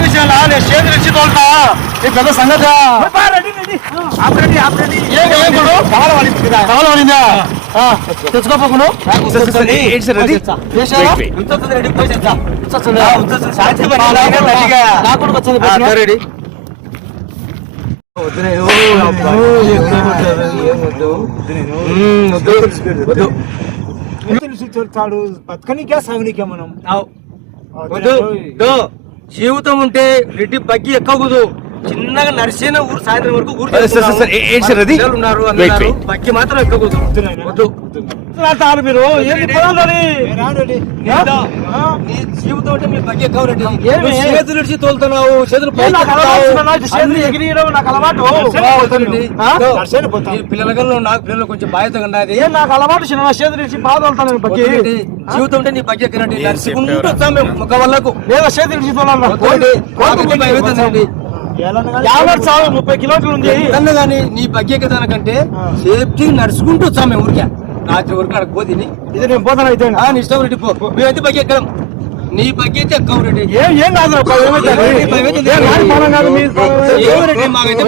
విషయాలా నేను చేతులు ఇచ్చి తోలుతా ఈ పెద్ద సంగతి కావాలనిందా తెచ్చుకోపోకును రెడీ తెలుస్తాడు బతకనికే సాగునికే మనం జీవితం ఉంటే రెడ్డి బగ్గి ఎక్కకూడదు చిన్నగా నడిచిన ఊరు సాయంత్రం వరకు ఉన్నారు బగ్గి మాత్రం ఎక్కకూడదు మీరు జీవితం అంటే మీ బగ్గి ఎక్కవు రెడ్డి చేతులు ఇచ్చి తోలుతున్నావు చేతులు నాకు అలవాటు పిల్లల నాకు పిల్లలు కొంచెం బాధ్యతగా ఉన్నది నాకు అలవాటు చిన్న చేతులు ఇచ్చి బాగా తోలుతాను బగ్గి జీవితం అంటే నీ బగ్గి ఎక్కనండి నడుచుకుంటూ వస్తాం మేము ఒక వాళ్ళకు లేదా చేతులు ఇచ్చి తోలాలండి 30 కిలోమీటర్లు ఉంది కన్నా కానీ నీ బగ్గి ఎక్కదానికంటే సేఫ్టీ నడుచుకుంటూ వచ్చాము మేము ఊరికే రాత్రి వరకు అక్కడ పోతిని ఇది నేను పోతాను అయితే నీ ఇష్టం రెడ్డి పో మేమైతే బగ్గి ఎక్కడం నీ బగ్గి అయితే ఎక్కవు రెడ్డి ఏం కాదు మాకైతే